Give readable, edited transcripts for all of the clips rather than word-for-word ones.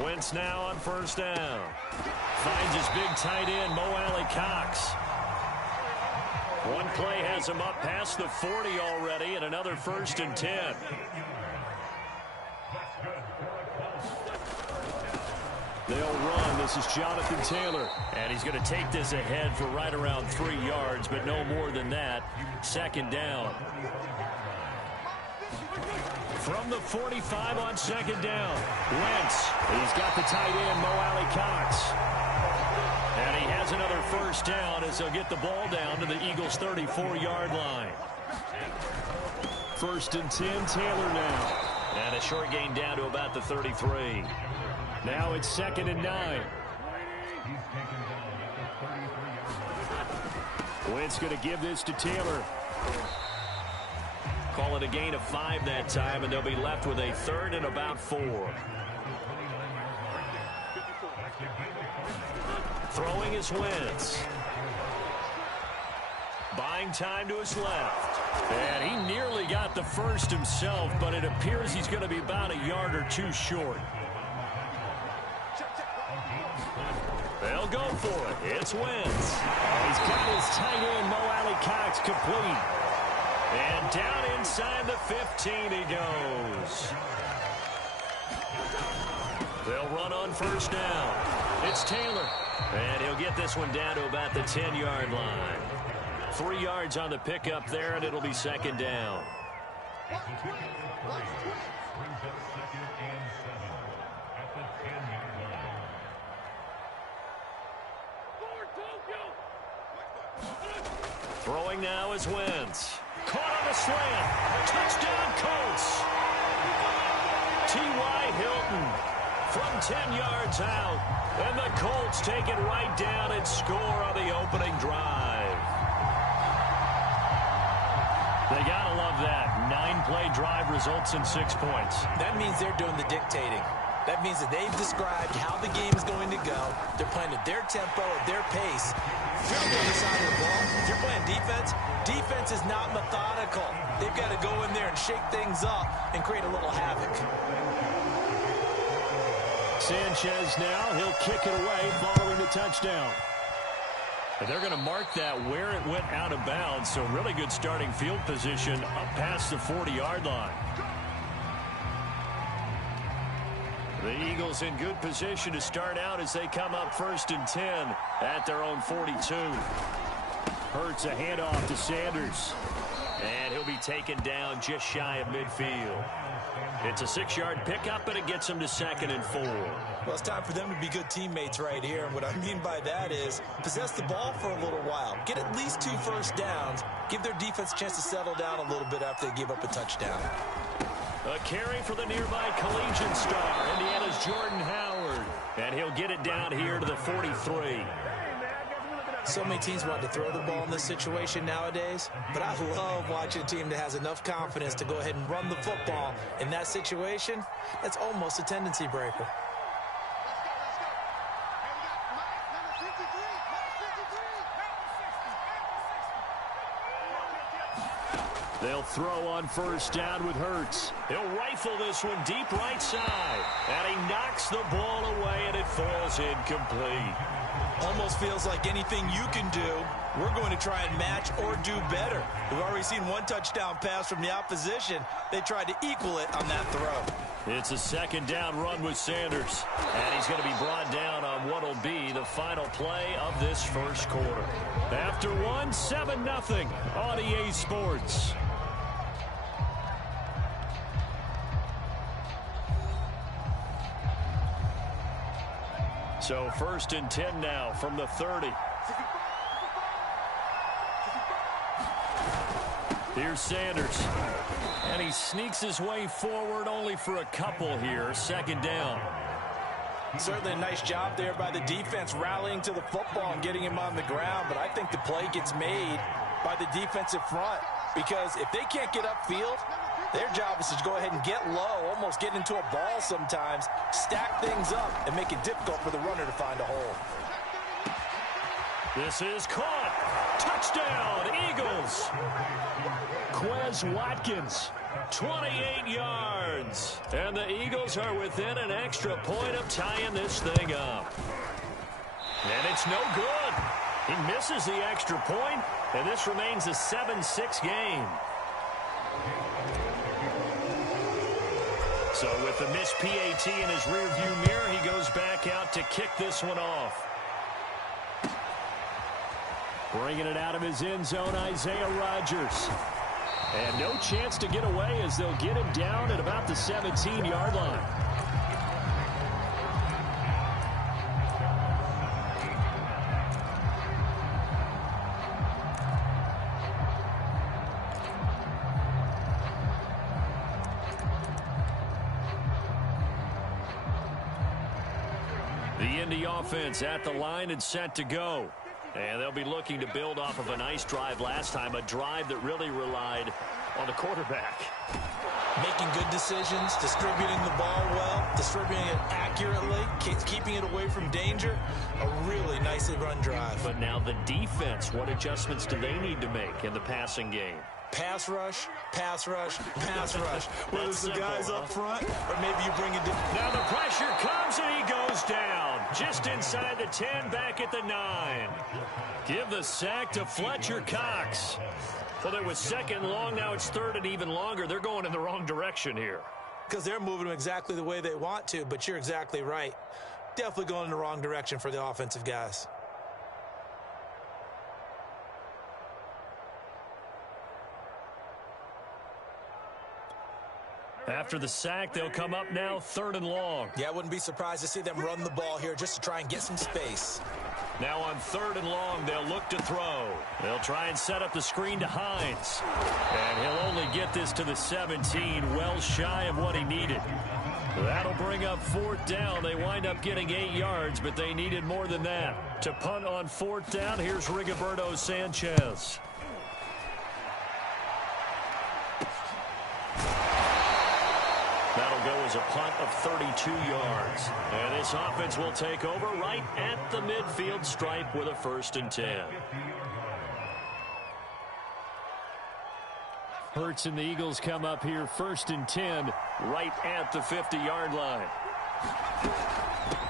Wentz now on first down. Finds his big tight end, Mo Alley Cox. One play has him up past the 40 already, and another 1st and 10. They'll run. This is Jonathan Taylor. And he's going to take this ahead for right around 3 yards, but no more than that. 2nd down. From the 45 on 2nd down. Wentz. He's got the tight end, Mo Alley Cox. And he has another 1st down as they'll get the ball down to the Eagles' 34-yard line. 1st and 10, Taylor now. And a short gain down to about the 33. Now it's 2nd and 9. Wentz going to give this to Taylor. Call it a gain of 5 that time, and they'll be left with a 3rd and about 4. Throwing is Wentz. Buying time to his left. And he nearly got the 1st himself, but it appears he's going to be about a yard or 2 short. They'll go for it. It's Wentz. He's got his tight end, Mo Alley Cox, complete. And down inside the 15 he goes. They'll run on 1st down. It's Taylor. And he'll get this one down to about the 10-yard line. 3 yards on the pickup there, and it'll be 2nd down. Throwing now is Wentz. Caught on the slant. Touchdown, Colts. T.Y. Hilton from 10 yards out. And the Colts take it right down and score on the opening drive. They got to love that. 9-play drive results in 6 points. That means they're doing the dictating. That means that they've described how the game is going to go. They're playing at their tempo, at their pace. If you're on the other side of the ball, if you're playing defense, defense is not methodical. They've got to go in there and shake things up and create a little havoc. Sanchez now, he'll kick it away following the touchdown. And they're going to mark that where it went out of bounds, so really good starting field position up past the 40-yard line. The Eagles in good position to start out as they come up 1st and 10 at their own 42. Hurts a handoff to Sanders. And he'll be taken down just shy of midfield. It's a 6-yard pickup, and it gets him to 2nd and 4. Well, it's time for them to be good teammates right here. And what I mean by that is possess the ball for a little while. Get at least 2 first downs. Give their defense a chance to settle down a little bit after they give up a touchdown. A carry for the nearby collegiate star, Indiana's Jordan Howard. And he'll get it down here to the 43. So many teams want to throw the ball in this situation nowadays, but I love watching a team that has enough confidence to go ahead and run the football. In that situation, that's almost a tendency breaker. They'll throw on 1st down with Hurts. He'll rifle this one deep right side. And he knocks the ball away, and it falls incomplete. Almost feels like anything you can do, we're going to try and match or do better. We've already seen 1 touchdown pass from the opposition. They tried to equal it on that throw. It's a 2nd down run with Sanders. And he's going to be brought down on what will be the final play of this 1st quarter. After 1, 7-0 on EA Sports. So 1st and 10 now from the 30. Here's Sanders. And he sneaks his way forward only for a couple here. 2nd down. Certainly a nice job there by the defense rallying to the football and getting him on the ground. But I think the play gets made by the defensive front. Because if they can't get upfield, their job is to go ahead and get low, almost get into a ball sometimes, stack things up, and make it difficult for the runner to find a hole. This is caught. Touchdown, Eagles. Quez Watkins 28 yards. And the Eagles are within an extra point of tying this thing up. And it's no good. He misses the extra point, and this remains a 7-6 game. So with the missed PAT in his rearview mirror, he goes back out to kick this one off. Bringing it out of his end zone, Isaiah Rodgers. And no chance to get away as they'll get him down at about the 17-yard line. The Indy offense at the line and set to go. And they'll be looking to build off of a nice drive last time, a drive that really relied on the quarterback. Making good decisions, distributing the ball well, distributing it accurately, keeping it away from danger. A really nicely run drive. But now the defense, what adjustments do they need to make in the passing game? Pass rush, pass rush, pass rush. Whether it's the guys up front or maybe you bring it down. Now the pressure comes and he goes down. Just inside the 10, back at the 9. Give the sack to Fletcher Cox. Well, it was second long. Now it's third and even longer. They're going in the wrong direction here. Because they're moving them exactly the way they want to, but you're exactly right. Definitely going in the wrong direction for the offensive guys. After the sack, they'll come up now third and long. Yeah, I wouldn't be surprised to see them run the ball here just to try and get some space. Now on third and long, they'll look to throw. They'll try and set up the screen to Hines. And he'll only get this to the 17, well shy of what he needed. That'll bring up fourth down. They wind up getting 8 yards, but they needed more than that. To punt on fourth down, here's Rigoberto Sanchez. That'll go as a punt of 32 yards. And this offense will take over right at the midfield stripe with a 1st and 10. Hurts and the Eagles come up here 1st and 10 right at the 50-yard line.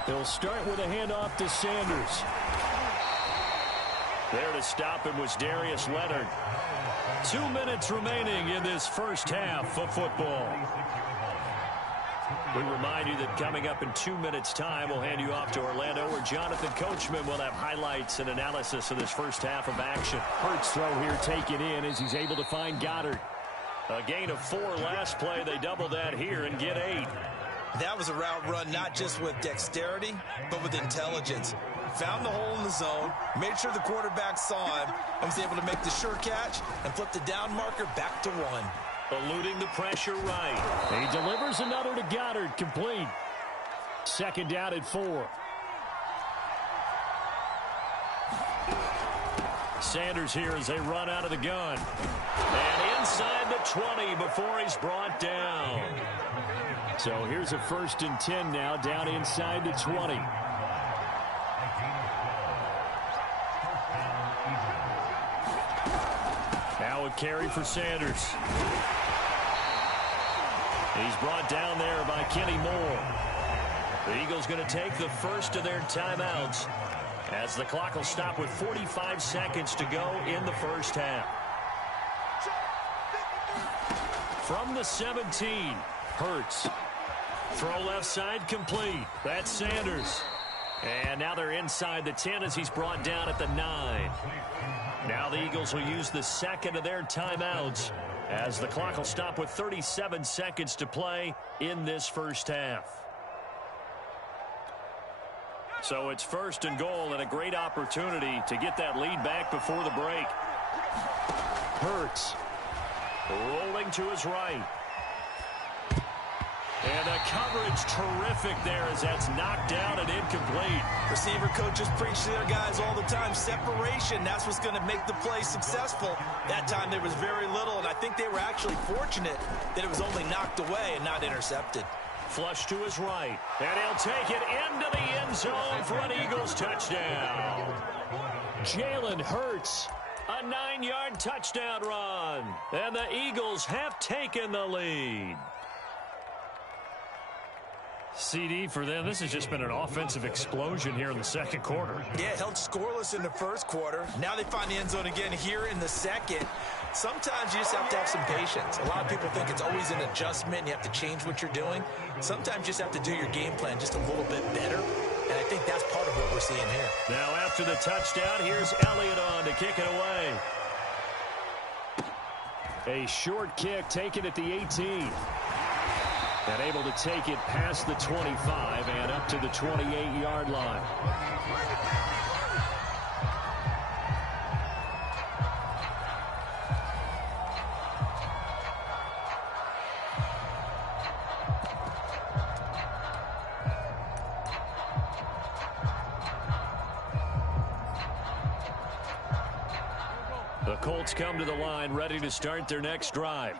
They'll start with a handoff to Sanders. There to stop him was Darius Leonard. 2 minutes remaining in this first half of football. We remind you that coming up in 2 minutes' time, we'll hand you off to Orlando, where Jonathan Coachman will have highlights and analysis of this first half of action. Hurts throw here taken in as he's able to find Goddard. A gain of 4 last play. They double that here and get 8. That was a route run not just with dexterity, but with intelligence. Found the hole in the zone, made sure the quarterback saw him, and was able to make the sure catch and flip the down marker back to 1. Eluding the pressure right. He delivers another to Goddard, complete. 2nd down at 4. Sanders here as they run out of the gun. And inside the 20 before he's brought down. So here's a 1st and 10 now, down inside the 20. Now a carry for Sanders. He's brought down there by Kenny Moore. The Eagles going to take the first of their timeouts as the clock will stop with 45 seconds to go in the first half. From the 17, Hurts. Throw left side complete. That's Sanders. And now they're inside the 10 as he's brought down at the 9. Now the Eagles will use the second of their timeouts as the clock will stop with 37 seconds to play in this first half. So it's 1st and goal and a great opportunity to get that lead back before the break. Hurts rolling to his right. And the coverage terrific there as that's knocked down and incomplete. Receiver coaches preach to their guys all the time. Separation, that's what's going to make the play successful. That time there was very little, and I think they were actually fortunate that it was only knocked away and not intercepted. Flush to his right, and he'll take it into the end zone for an Eagles touchdown. Jalen Hurts A 9-yard touchdown run. And the Eagles have taken the lead. CD for them. This has just been an offensive explosion here in the second quarter. Yeah, held scoreless in the first quarter. Now they find the end zone again here in the second. Sometimes you just have to have some patience. A lot of people think it's always an adjustment and you have to change what you're doing. Sometimes you just have to do your game plan just a little bit better. And I think that's part of what we're seeing here. Now after the touchdown, here's Elliott on to kick it away. A short kick taken at the 18. And able to take it past the 25 and up to the 28-yard line. The Colts come to the line ready to start their next drive.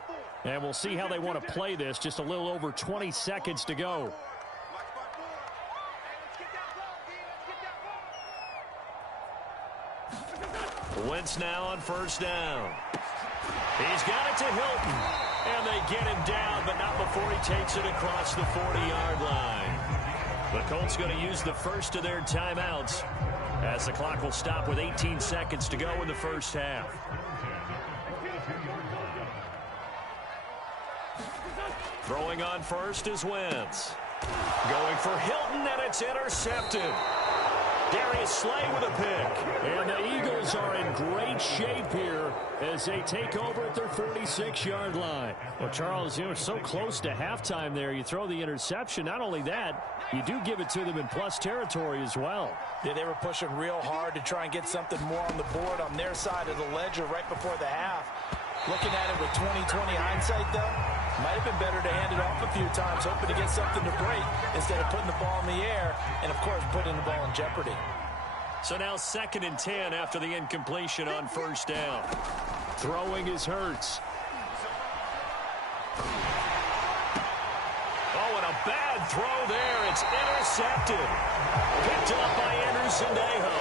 And we'll see how they want to play this. Just a little over 20 seconds to go. Wentz now on first down. He's got it to Hilton. And they get him down, but not before he takes it across the 40-yard line. The Colts going to use the first of their timeouts as the clock will stop with 18 seconds to go in the first half. Throwing on first is Wentz. Going for Hilton, and it's intercepted. Darius Slay with a pick. And the Eagles are in great shape here as they take over at their 46-yard line. Well, Charles, you're so close to halftime there. You throw the interception. Not only that, you do give it to them in plus territory as well. Yeah, they were pushing real hard to try and get something more on the board on their side of the ledger right before the half. Looking at it with 20/20 hindsight, though, might have been better to hand it off a few times, hoping to get something to break instead of putting the ball in the air and, of course, putting the ball in jeopardy. So now 2nd and 10 after the incompletion on first down. Throwing is Hurts. Oh, and a bad throw there. It's intercepted. Picked up by Anderson-Dejo.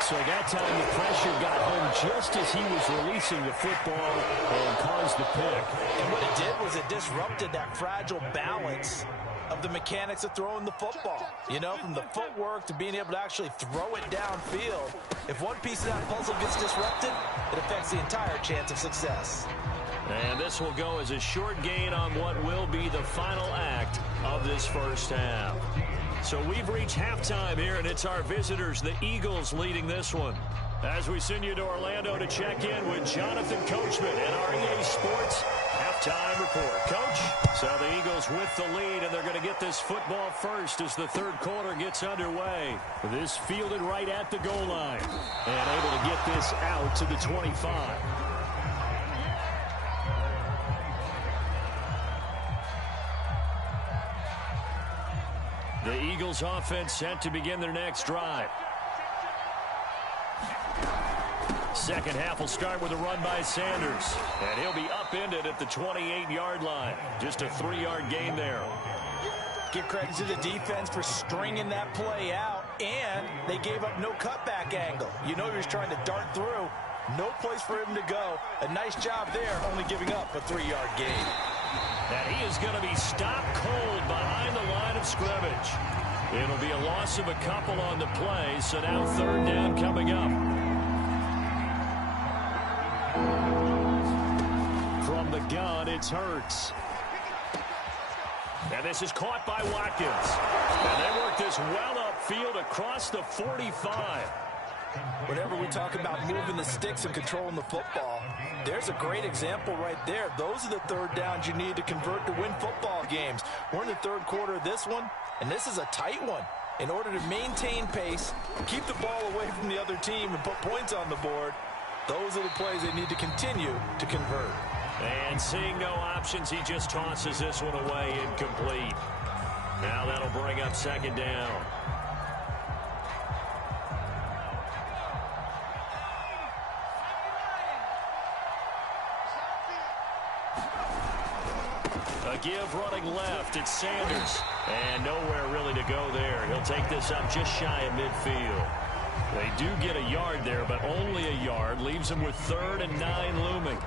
So at that time, the pressure got home just as he was releasing the football and caused the pick. And what it did was it disrupted that fragile balance of the mechanics of throwing the football. You know, from the footwork to being able to actually throw it downfield. If one piece of that puzzle gets disrupted, it affects the entire chance of success. And this will go as a short gain on what will be the final act of this first half. So we've reached halftime here, and it's our visitors, the Eagles, leading this one. As we send you to Orlando to check in with Jonathan Coachman and our EA Sports halftime report. Coach, so the Eagles with the lead, and they're going to get this football first as the third quarter gets underway. This fielded right at the goal line and able to get this out to the 25. The Eagles offense set to begin their next drive. Second half will start with a run by Sanders. And he'll be upended at the 28-yard line. Just a 3-yard gain there. Give credit to the defense for stringing that play out. And they gave up no cutback angle. You know he was trying to dart through. No place for him to go. A nice job there, only giving up a 3-yard gain. And he is going to be stopped cold behind the line of scrimmage. It'll be a loss of a couple on the play, so now third down coming up. From the gun, it's Hurts. And this is caught by Watkins. And they work this well upfield across the 45. Whenever we talk about moving the sticks and controlling the football, there's a great example right there. Those are the third downs you need to convert to win football games. We're in the third quarter of this one, and this is a tight one. In order to maintain pace, keep the ball away from the other team, and put points on the board, those are the plays they need to continue to convert. And seeing no options, he just tosses this one away incomplete. Now that'll bring up second down. A give running left, it's Sanders. And nowhere really to go there. He'll take this up just shy of midfield. They do get a yard there, but only a yard. Leaves them with 3rd and 9 looming.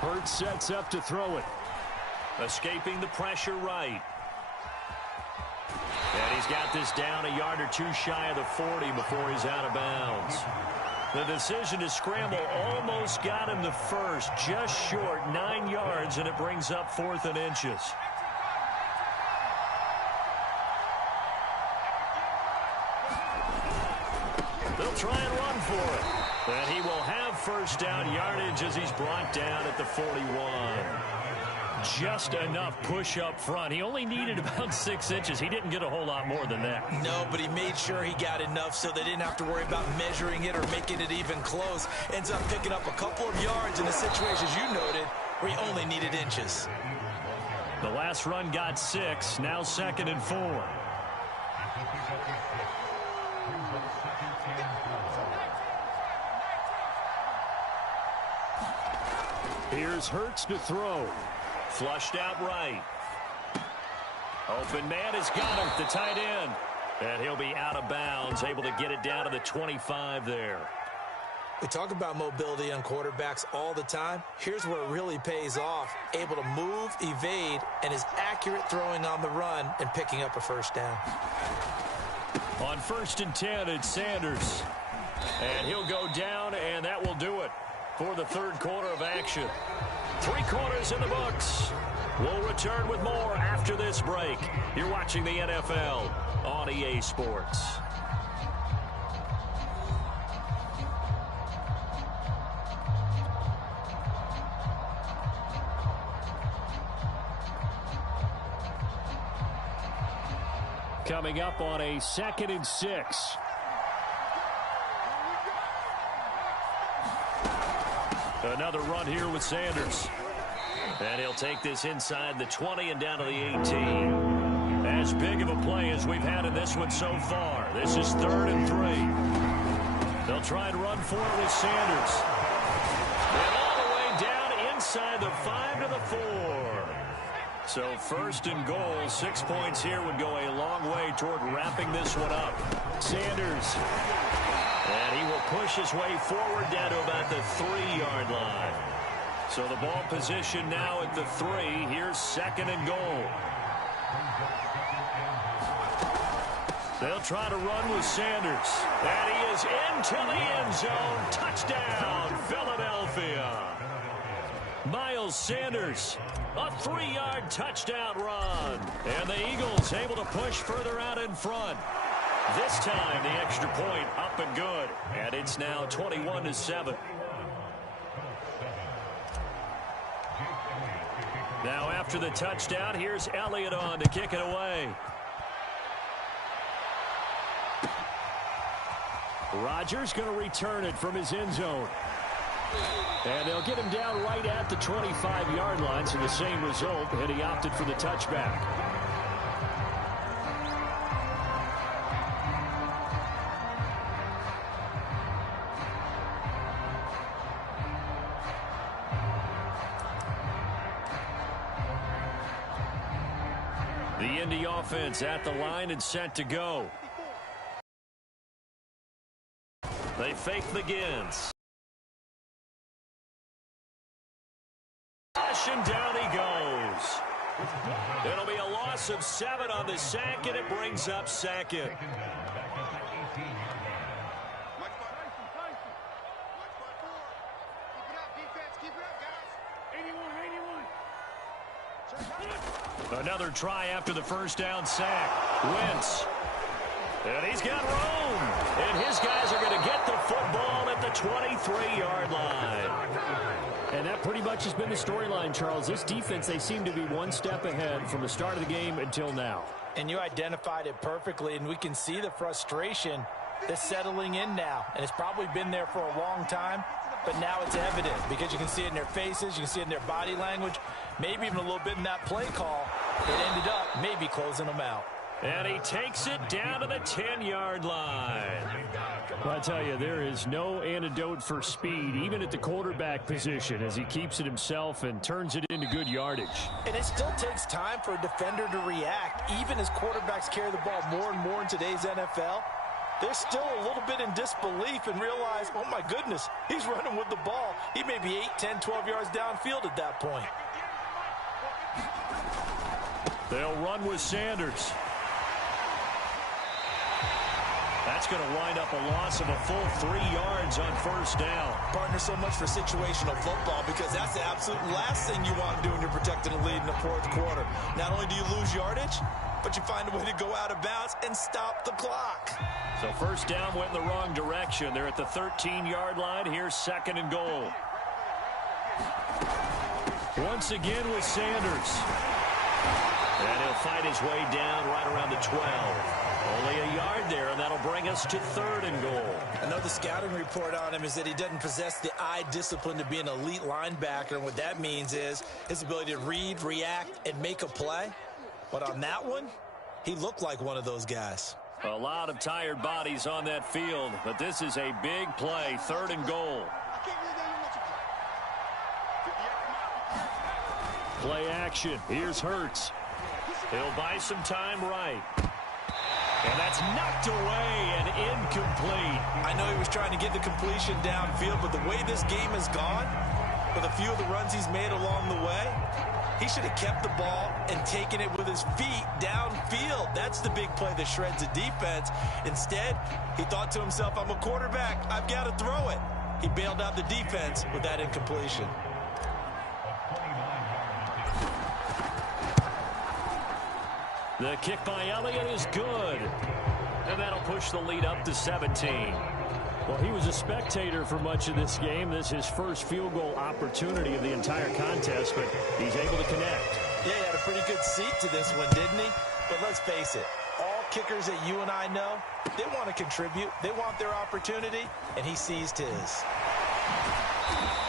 Hurts sets up to throw it. Escaping the pressure right. And he's got this down a yard or two shy of the 40 before he's out of bounds. The decision to scramble almost got him the first, just short, 9 yards, and it brings up 4th and inches. They'll try and run for it. And he will have first down yardage as he's brought down at the 41. Just enough push up front. He only needed about 6 inches. He didn't get a whole lot more than that. No, but he made sure he got enough so they didn't have to worry about measuring it or making it even close. Ends up picking up a couple of yards in a situation, as you noted, where he only needed inches. The last run got 6. Now 2nd and 4. Here's Hurts to throw. Flushed out right. Open man has got him, the tight end. And he'll be out of bounds, able to get it down to the 25 there. We talk about mobility on quarterbacks all the time. Here's where it really pays off. Able to move, evade, and is accurate throwing on the run and picking up a first down. On 1st and 10, it's Sanders. And he'll go down, and that will do it for the 3rd quarter of action. 3 quarters in the books. We'll return with more after this break. You're watching the NFL on EA Sports. Coming up on a 2nd and 6. Another run here with Sanders. And he'll take this inside the 20 and down to the 18. As big of a play as we've had in this one so far. This is 3rd and 3. They'll try and run for it with Sanders. And all the way down inside the 5 to the 4. So 1st and goal, 6 points here would go a long way toward wrapping this one up. Sanders. And he will push his way forward down to about the 3-yard line. So the ball position now at the 3. Here's 2nd and goal. They'll try to run with Sanders. And he is into the end zone. Touchdown, Philadelphia. Miles Sanders, a 3-yard touchdown run. And the Eagles able to push further out in front. This time, the extra point up and good. And it's now 21-7. Now after the touchdown, here's Elliott on to kick it away. Rodgers going to return it from his end zone. And they'll get him down right at the 25-yard line, so the same result, and he opted for the touchback. The Indy offense at the line and set to go. They fake the Gins. And down he goes. It'll be a loss of 7 on the sack, and it brings up 2nd. Another try after the first down sack. Wentz. And he's got room. And his guys are going to get the football at the 23-yard line. And that pretty much has been the storyline, Charles. This defense, they seem to be one step ahead from the start of the game until now. And you identified it perfectly, and we can see the frustration that's settling in now. And it's probably been there for a long time, but now it's evident because you can see it in their faces, you can see it in their body language, maybe even a little bit in that play call that ended up maybe closing them out. And he takes it down to the 10-yard line. Well, I tell you, there is no antidote for speed, even at the quarterback position, as he keeps it himself and turns it into good yardage. And it still takes time for a defender to react. Even as quarterbacks carry the ball more and more in today's NFL, they're still a little bit in disbelief and realize, oh my goodness, he's running with the ball. He may be 8, 10, 12 yards downfield at that point. They'll run with Sanders. That's going to wind up a loss of a full 3 yards on first down. Partner, so much for situational football, because that's the absolute last thing you want to do when you're protecting a lead in the fourth quarter. Not only do you lose yardage, but you find a way to go out of bounds and stop the clock. So first down went in the wrong direction. They're at the 13-yard line. Here's second and goal. Once again with Sanders. And he'll fight his way down right around the 12. Only a yard there, and that'll bring us to third and goal. I know the scouting report on him is that he doesn't possess the eye discipline to be an elite linebacker, and what that means is his ability to read, react, and make a play. But on that one, he looked like one of those guys. A lot of tired bodies on that field, but this is a big play, third and goal. Play action. Here's Hurts. He'll buy some time right. And that's knocked away and incomplete. I know he was trying to get the completion downfield, but the way this game has gone, with a few of the runs he's made along the way, he should have kept the ball and taken it with his feet downfield. That's the big play that shreds the defense. Instead, he thought to himself, I'm a quarterback. I've got to throw it. He bailed out the defense with that incompletion. The kick by Elliott is good. And that'll push the lead up to 17. Well, he was a spectator for much of this game. This is his first field goal opportunity of the entire contest, but he's able to connect. Yeah, he had a pretty good seat to this one, didn't he? But let's face it, all kickers that you and I know, they want to contribute. They want their opportunity, and he seized his.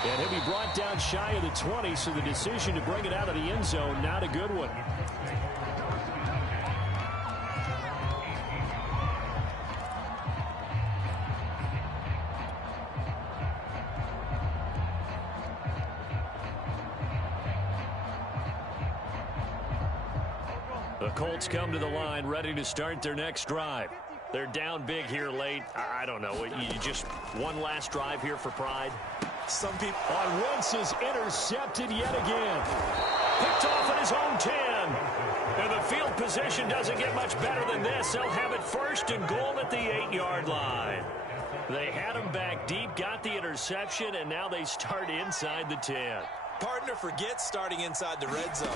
And he'll be brought down shy of the 20, so the decision to bring it out of the end zone, not a good one. The Colts come to the line, ready to start their next drive. They're down big here late. I don't know. You just one last drive here for pride. Some people on once is intercepted yet again. Picked off at his own 10. And the field position doesn't get much better than this. They'll have it first and goal at the 8-yard line. They had him back deep, got the interception, and now they start inside the 10. Partner, forget starting inside the red zone.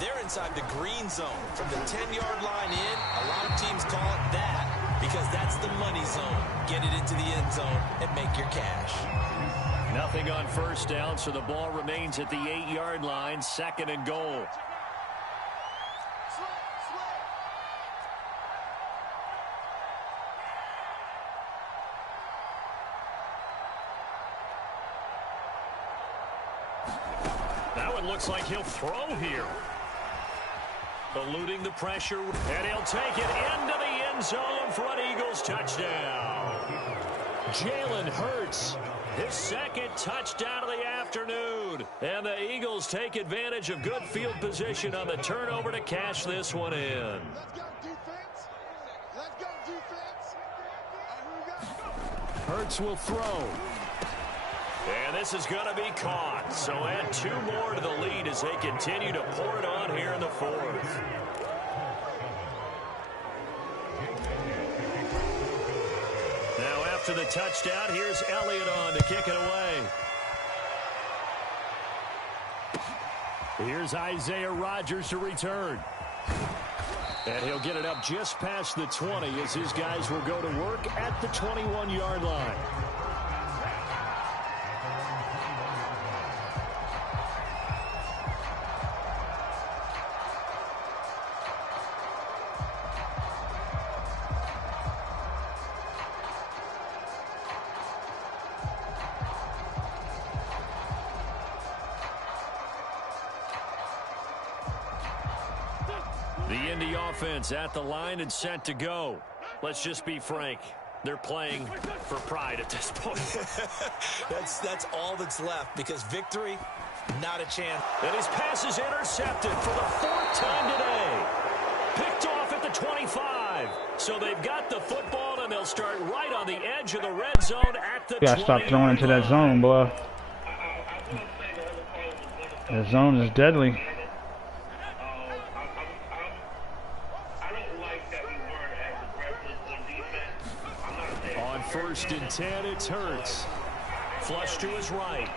They're inside the green zone. From the 10-yard line in, a lot of teams call it that because that's the money zone. Get it into the end zone and make your cash. Nothing on first down, so the ball remains at the 8-yard line, second and goal. That one looks like he'll throw here. Eluding the pressure, and he'll take it into the end zone for an Eagles touchdown. Jalen Hurts, his second touchdown of the afternoon. And the Eagles take advantage of good field position on the turnover to cash this one in. Let's go, defense. Let's go, defense. Hurts will throw. And this is going to be caught. So add 2 more to the lead as they continue to pour it on here in the fourth. Now after the touchdown, here's Elliott on to kick it away. Here's Isaiah Rodgers to return. And he'll get it up just past the 20 as his guys will go to work at the 21-yard line. The Indy offense at the line and set to go. Let's just be frank. They're playing for pride at this point. That's all that's left, because victory, not a chance. And his pass is intercepted for the 4th time today. Picked off at the 25. So they've got the football, and they'll start right on the edge of the red zone at the 20. You gotta stop throwing into that zone, boy. That zone is deadly. On 1st and 10, it's Hurts. Flush to his right.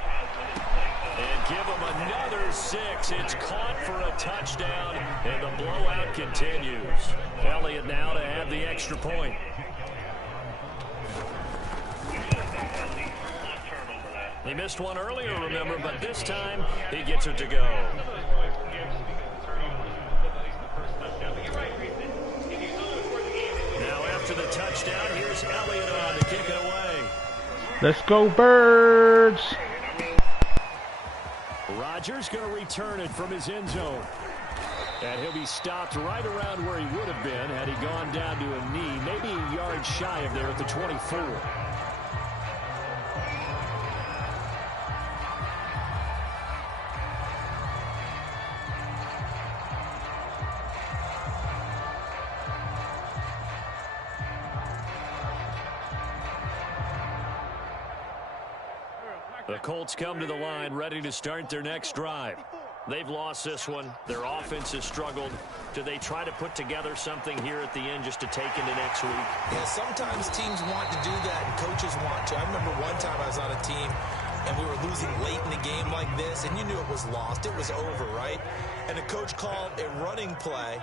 And give him another 6. It's caught for a touchdown, and the blowout continues. Elliott now to have the extra point. He missed one earlier, remember, but this time he gets it to go. Now after the touchdown, here's Elliott on to kick it away. Let's go, Birds! Rodgers going to return it from his end zone. And he'll be stopped right around where he would have been had he gone down to a knee, maybe a yard shy of there at the 24. The Colts come to the line ready to start their next drive. They've lost this one. Their offense has struggled. Do they try to put together something here at the end just to take into next week? Yeah, sometimes teams want to do that and coaches want to. I remember one time I was on a team and we were losing late in a game like this, and you knew it was lost. It was over, right? And the coach called a running play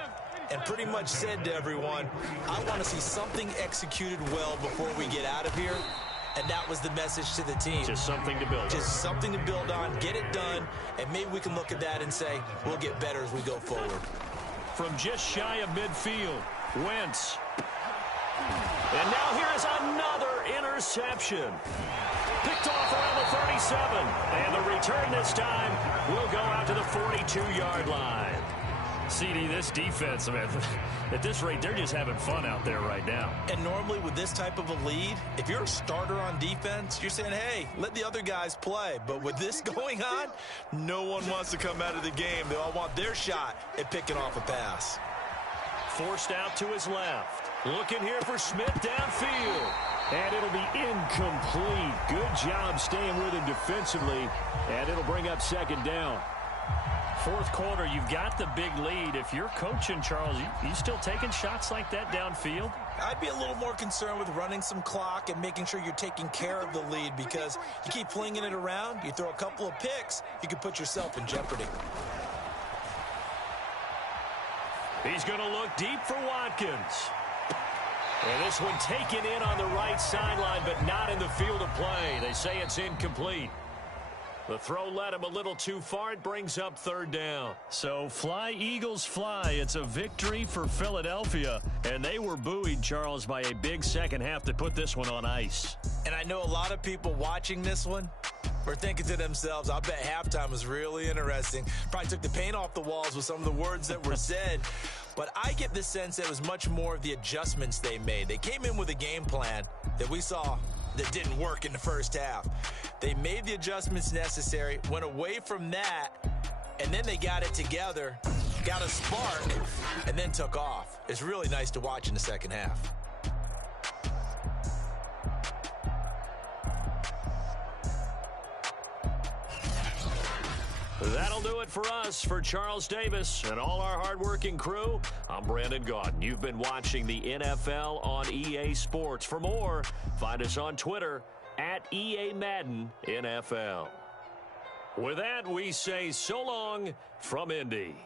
and pretty much said to everyone, I want to see something executed well before we get out of here. And that was the message to the team. Just something to build on. Just something to build on, get it done, and maybe we can look at that and say, we'll get better as we go forward. From just shy of midfield, Wentz. And now here is another interception. Picked off around the 37. And the return this time will go out to the 42-yard line. CD, this defense, man, at this rate, they're just having fun out there right now. And normally with this type of a lead, if you're a starter on defense, you're saying, hey, let the other guys play. But with this going on, no one wants to come out of the game. They all want their shot at picking off a pass. Forced out to his left. Looking here for Smith downfield. And it'll be incomplete. Good job staying with him defensively. And it'll bring up 2nd down. 4th quarter, you've got the big lead. If you're coaching, Charles, you still taking shots like that downfield? I'd be a little more concerned with running some clock and making sure you're taking care of the lead, because you keep flinging it around, you throw a couple of picks, you can put yourself in jeopardy. He's going to look deep for Watkins. And this one taken in on the right sideline, but not in the field of play. They say it's incomplete. The throw led him a little too far. It brings up 3rd down. So fly, Eagles, fly. It's a victory for Philadelphia. And they were buoyed, Charles, by a big second half to put this one on ice. And I know a lot of people watching this one were thinking to themselves, I bet halftime was really interesting. Probably took the paint off the walls with some of the words that were said. But I get the sense that it was much more of the adjustments they made. They came in with a game plan that we saw that didn't work in the first half. They made the adjustments necessary, went away from that, and then they got it together, got a spark, and then took off. It's really nice to watch in the second half. That'll do it for us. For Charles Davis and all our hardworking crew, I'm Brandon Gaudin. You've been watching the NFL on EA Sports. For more, find us on Twitter at EA Madden NFL. With that, we say so long from Indy.